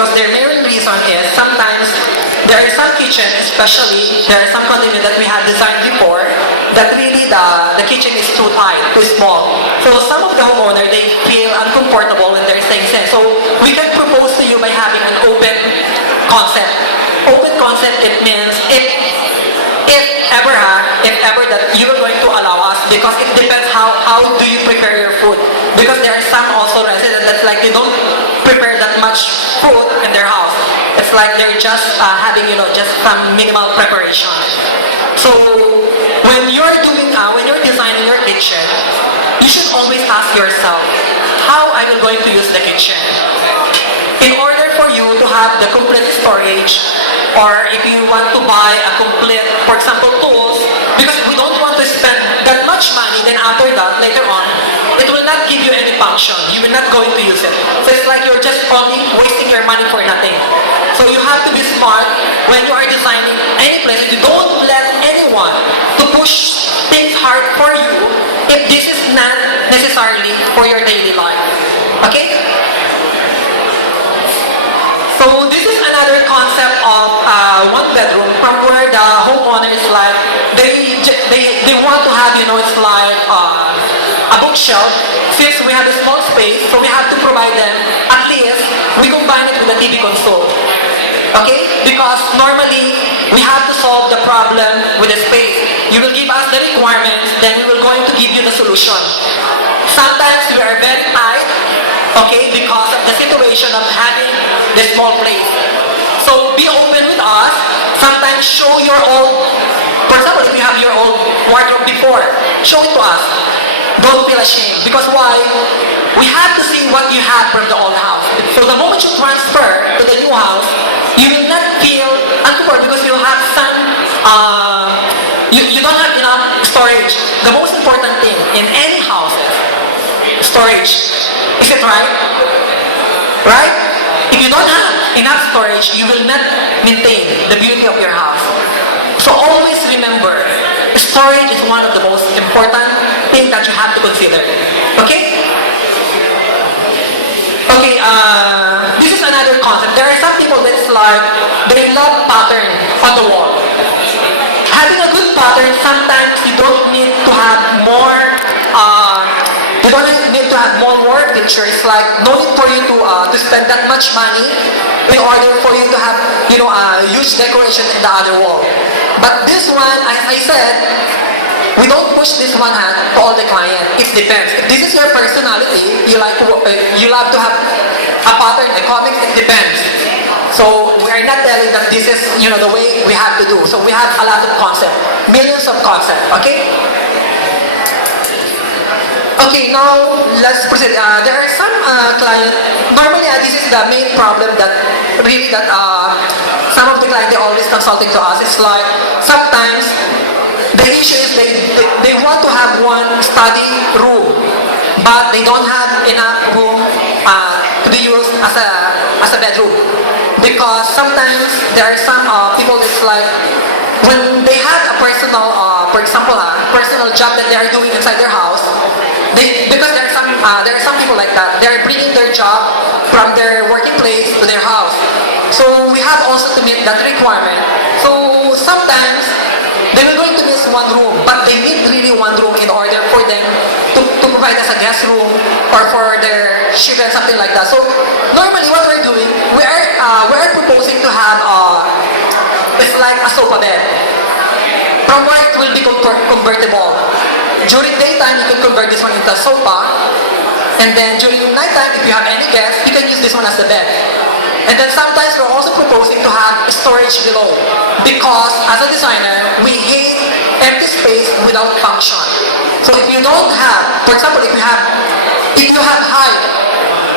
because their main reason is sometimes there are some kitchen, especially there are some condominium that we have designed before that really the kitchen is too tight, too small. So some of the homeowner, they feel uncomfortable when they're staying in. So we can propose to you by having an open concept. Open concept, it means if ever that you are going to allow us, because it depends how do you prepare your food. Because there are some also residents that's like they don't prepare that much food in their house. It's like they're just having just some minimal preparation. So when you're designing your kitchen, you should always ask yourself, how I will going to use the kitchen? In order for you to have the complete storage, or if you want to buy a complete, for example, tools, because we don't want to spend that much money, then after that, later on, it will not give you any function. You will not going to use it. So it's like you're just only wasting your money for nothing. So you have to be smart when you are designing any place. You don't let anyone to push things hard for you if this is not necessarily for your daily life. Okay? So this is another concept of one bedroom from where the homeowner is like, they want to have, it's like a bookshelf. Since we have a small space, so we have to provide them, at least, we combine it with a TV console. Okay? Because normally, we have to solve the problem with the space. You will give us the requirements, then we will going to give you the solution. Sometimes we are very tight, okay, because of the situation of having the small place. So be open with us. Sometimes show your old, for example, if you have your old wardrobe before, show it to us. Don't feel ashamed. Because why? We have to see what you had from the old house. So the moment you transfer to the new house, you will not feel uncomfortable because you have some, you don't have enough storage. The most important thing in any house is storage. Is it right? Right? If you don't have enough storage, you will not maintain the beauty of your house. So always remember, storage is one of the most important things that you have to consider. Okay? Okay, this is another concept. There are some people that's like, they love pattern on the wall. Having a good pattern, sometimes you don't need to have more, more pictures. Like, no need for you to spend that much money in order for you to have, a huge decoration in the other wall. But this one, as I said, we don't push this one hand to all the client. It depends. If this is your personality, you love to have a pattern, a comics, it depends. So we are not telling that this is, the way we have to do. So we have a lot of concepts, millions of concepts, okay? Okay, now let's proceed. There are some clients, normally this is the main problem that some of the clients, they always consulting to us. It's like, sometimes the issue is they want to have one study room, but they don't have enough room to be used as a bedroom. Because sometimes there are some people that's like, when they have a personal, for example, personal job that they are doing inside their house, because there are some people like that, they are bringing their job from their working place to their house. So we have also to meet that requirement. So sometimes they will going to miss one room, but they need really one room in order for them to provide us a guest room or for their children, something like that. So normally what we're doing, we are proposing to have it's like a sofa bed. From where it will be convertible. During daytime, you can convert this one into a sofa, and then during nighttime, if you have any guests, you can use this one as the bed. And then sometimes we're also proposing to have storage below, because as a designer, we hate empty space without function. So if you don't have, for example, if you have height,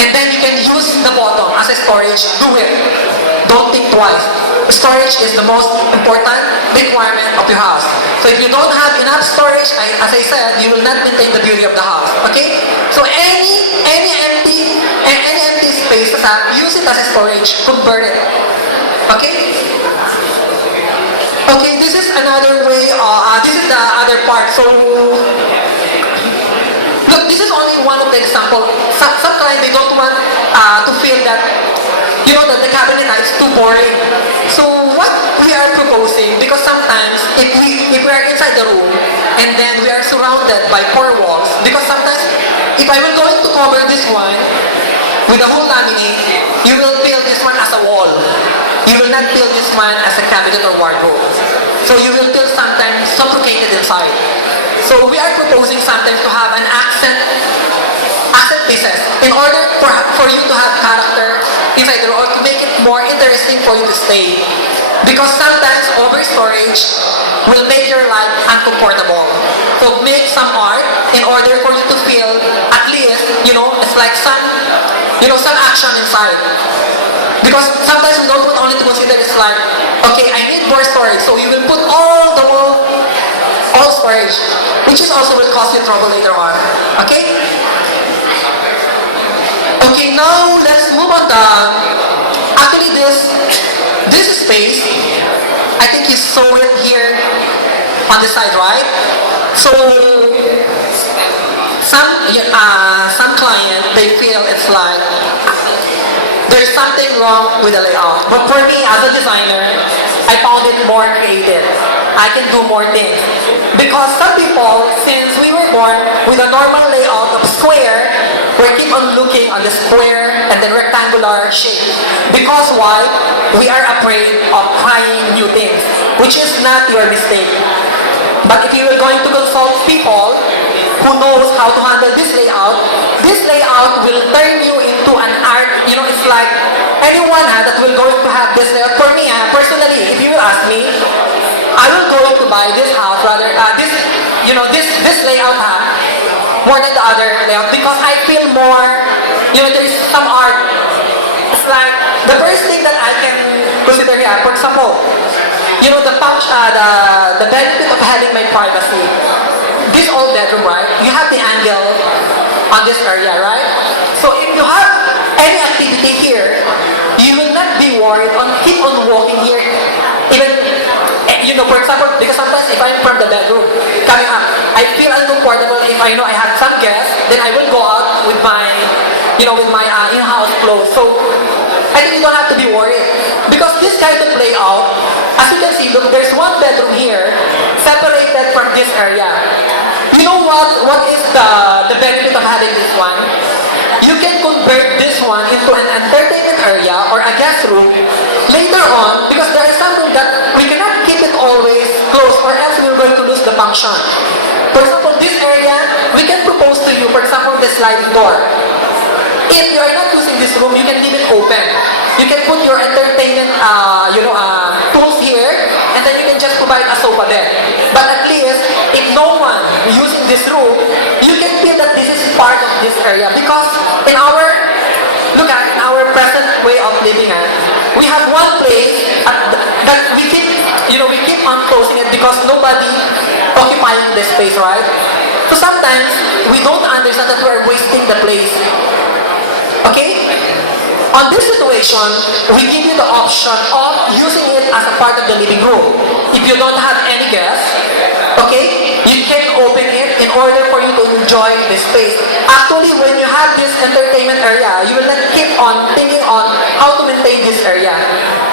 and then you can use the bottom as a storage, do it. Don't think twice. Storage is the most important requirement of your house. So if you don't have enough storage, as I said, you will not maintain the beauty of the house. Okay? So any empty space, use it as a storage, convert it. Okay? Okay, this is another way, this is the other part. So, look, this is only one of the examples. Some clients, they don't want to feel that, the cabinet height is too boring. So what we are proposing, because sometimes if we are inside the room and then we are surrounded by four walls, because sometimes if I will going to cover this one with a whole laminate, you will feel this one as a wall. You will not feel this one as a cabinet or wardrobe. So you will feel sometimes suffocated inside. So we are proposing sometimes to have an accent pieces in order for you to have character inside the room or to make it more interesting for you to stay. Because sometimes over storage will make your life uncomfortable. So make some art in order for you to feel at least, it's like some action inside. Because sometimes we don't put only to consider it's like, okay, I need more storage. So you will put all storage, which is also will cause you trouble later on. Okay? Okay, now let's move on actually this space, I think you saw it here on the side, right? So some client, they feel it's like there's something wrong with the layout. But for me as a designer, I found it more creative. I can do more things. Because some people, since we were born with a normal layout of square, we keep on looking on the square and the rectangular shape. Because why? We are afraid of trying new things, which is not your mistake. But if you are going to consult people who knows how to handle this layout will turn you into an art. It's like anyone that will going to have this layout. For me, personally, if you will ask me, I will go to buy this house rather this layout more than the other layout because I feel more, there is some art. It's like the first thing that I can consider here, for example, the benefit of having my privacy. This old bedroom, right? You have the angle on this area, right? So if you have any activity here, you will not be worried on keep on walking here. Even, for example, because sometimes if I'm from the bedroom, coming up, I feel uncomfortable if I know I have some guests, then I will go out with my, in-house clothes. So I think you don't have to be worried. Because this kind of layout, as you can see, look, there's one bedroom here, separated from this area. You know what is the benefit of having this one? You can convert this one into an entertainment area or a guest room later on because there is something that we cannot keep it always closed or else we're going to lose the function. For example, this area, we can propose to you, for example, the sliding door. If you are not using this room, you can leave it open. You can put your entertainment tools here and then you can just provide a sofa bed. But at least, if no one using this room, you can feel that this is part of this area because in our present way of living, we have one place that we keep on closing it because nobody occupying this space, right? So sometimes we don't understand that we're wasting the place. Okay? On this situation, we give you the option of using it as a part of the living room. If you don't have any guests, okay, you can open it in order for you to enjoy the space. Actually, when you have this entertainment area, you will not keep on thinking on how to maintain this area.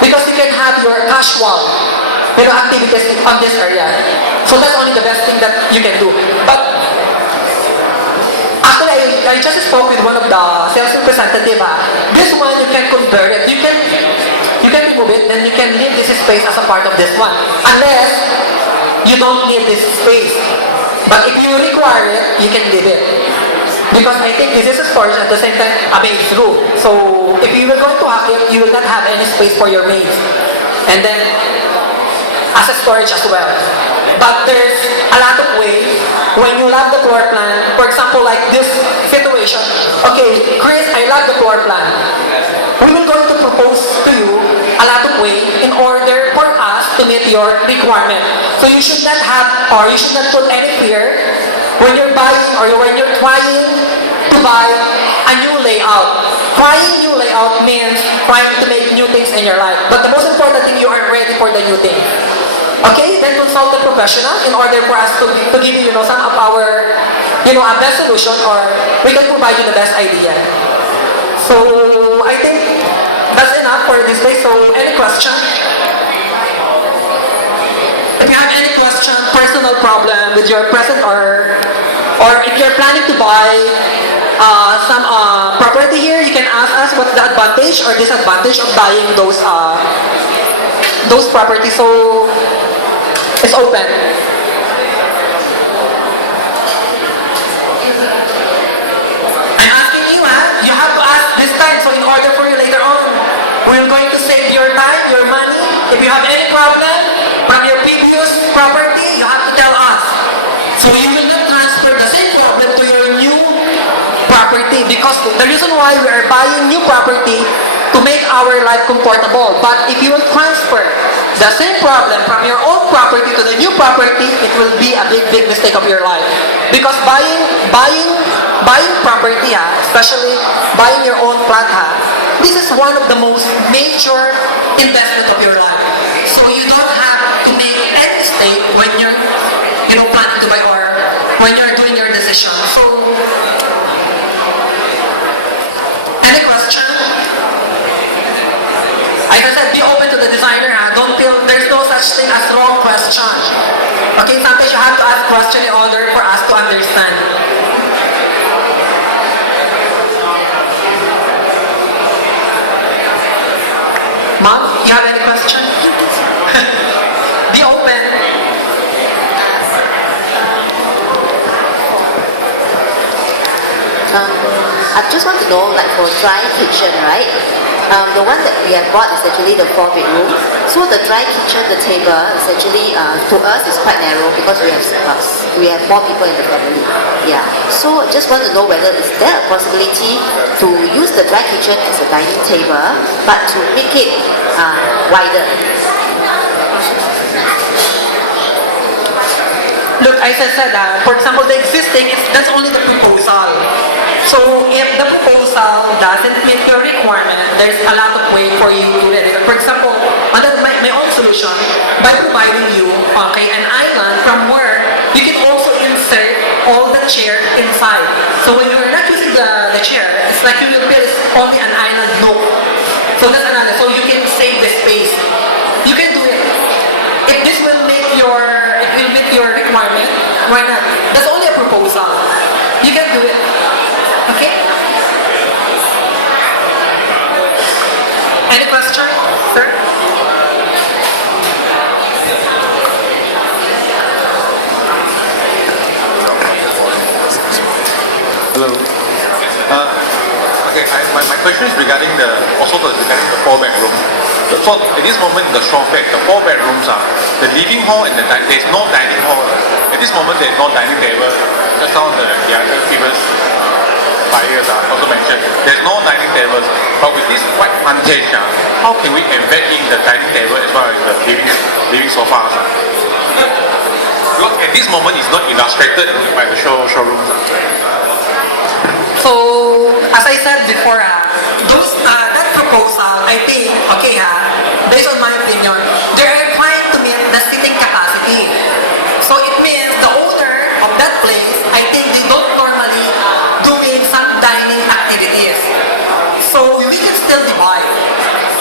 Because you can have your casual activities on this area. So that's only the best thing that you can do. But actually, I just spoke with one of the sales representative. This one, you can convert it. You can remove it, then you can leave this space as a part of this one. Unless you don't need this space. But if you require it, you can leave it. Because I think this is a storage at the same time a maid's room. So if you were going to have it, you will not have any space for your maids. And then as a storage as well. But there's a lot of ways when you love the floor plan. For example, like this situation. Okay, Chris, I love the floor plan. We will going to propose to you a lot of ways in order for us to meet your requirement. So you should not have or you should not put any fear when you're buying or when you're trying to buy a new layout. Trying new layout means trying to make new things in your life. But the most important thing, you are ready for the new thing. Okay, then consult a professional in order for us to give you, some of our, a best solution or we can provide you the best idea. So I think that's enough for display. So, any question? If you have any question, personal problem with your present or if you're planning to buy some property here, you can ask us what's the advantage or disadvantage of buying those properties. So, it's open. I'm asking you, you have to ask this time, so in order for you later on, we're going to save your time, your money. If you have any problem from your previous property, you have to tell us. So you will not transfer the same problem to your new property, because the reason why we are buying new property to make our life comfortable. But if you will transfer the same problem from your old property to the new property, it will be a big mistake of your life. Because buying property, especially buying your own flat, this is one of the most major investment of your life. So you don't have to make any mistake when you're planning to buy or when you're doing your decision. So, any question? Like I said, be open to the designer. Don't feel there's no such thing as wrong question. Okay, sometimes you have to ask question in order for us to understand. Mom, you have any question? Be open. I just want to know, like for dry kitchen, right? The one that we have bought is actually the 4-bedroom. So the dry kitchen, the table is actually to us is quite narrow because we have more people in the family. Yeah. So I just want to know whether is there a possibility to use the dry kitchen as a dining table, but to make it wider. Look, as I said, for example, the existing that's only the proposal. So if the proposal doesn't meet your requirement, there's a lot of way for you to edit. For example, under my own solution, by providing you an island from where you can also insert all the chair inside. So when you're not using the chair, it's like you will feel it's only an island nook. So that's another. So you can save the space. You can do it. If this will meet your requirement, why not? That's only a proposal. You can do it. Okay? Any question, sir? Hello. Okay, my question is regarding the 4-bedroom. So at this moment, the straw bed, the 4 bedrooms are the living hall and there's no dining hall. At this moment, there's no dining table. Just some of the other previous buyers also mentioned there's no dining tables. But with this white frontage, how can we embed in the dining table as well as the living sofas? Because at this moment, it's not illustrated by the showroom. So, as I said before, that proposal, I think, based on my opinion, they are trying to meet the seating capacity. So it means the owner of that place, I think they don't normally doing some dining activities. So we can still divide.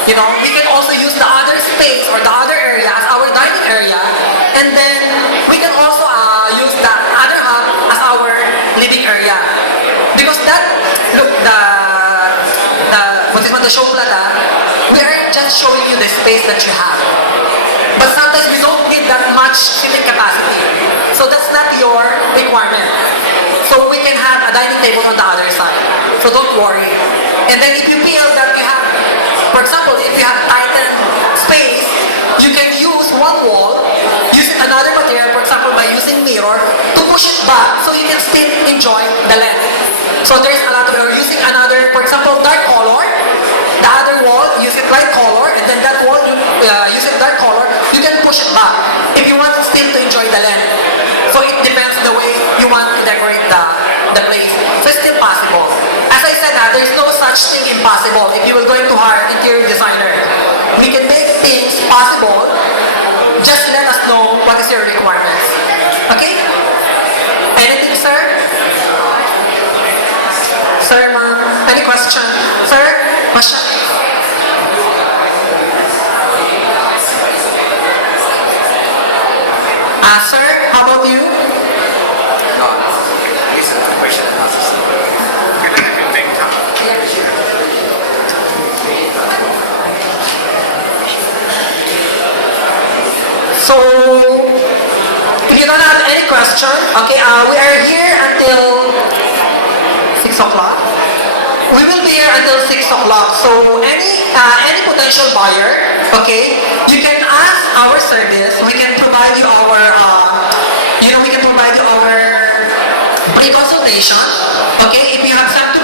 We can also use the other space or the other area as our dining area, and then we can also use the other half as our living area. Because the show plata, we are just showing you the space that you have. But sometimes we don't need that much seating capacity. So that's not your requirement. So we can have a dining table on the other side. So don't worry. And then if you feel that you have, for example, if you have tightened space, you can use one wall, use another material, for example, by using mirror, to push it back so you can still enjoy the length. So there's a lot of, or using another, for example, dark color, the other wall, use it light color, and then that wall, use it dark color, you can push it back if you want still to enjoy the length. So it depends the way you want to decorate the place. So it's still possible. As I said, there's no such thing impossible if you were going to hire interior designer. We can make things possible. Just let us know what is your requirements. Okay? Anything, sir? Sir, ma'am? Any question? Sir? Question? Sir, how about you? No, listen to the question and answer. So, if you don't have any question, okay, we are here until 6 o'clock. We will be here until 6 o'clock. So, any potential buyer, okay, you can ask our service. We can provide you our, we can provide you our pre-consultation. Okay, if you have some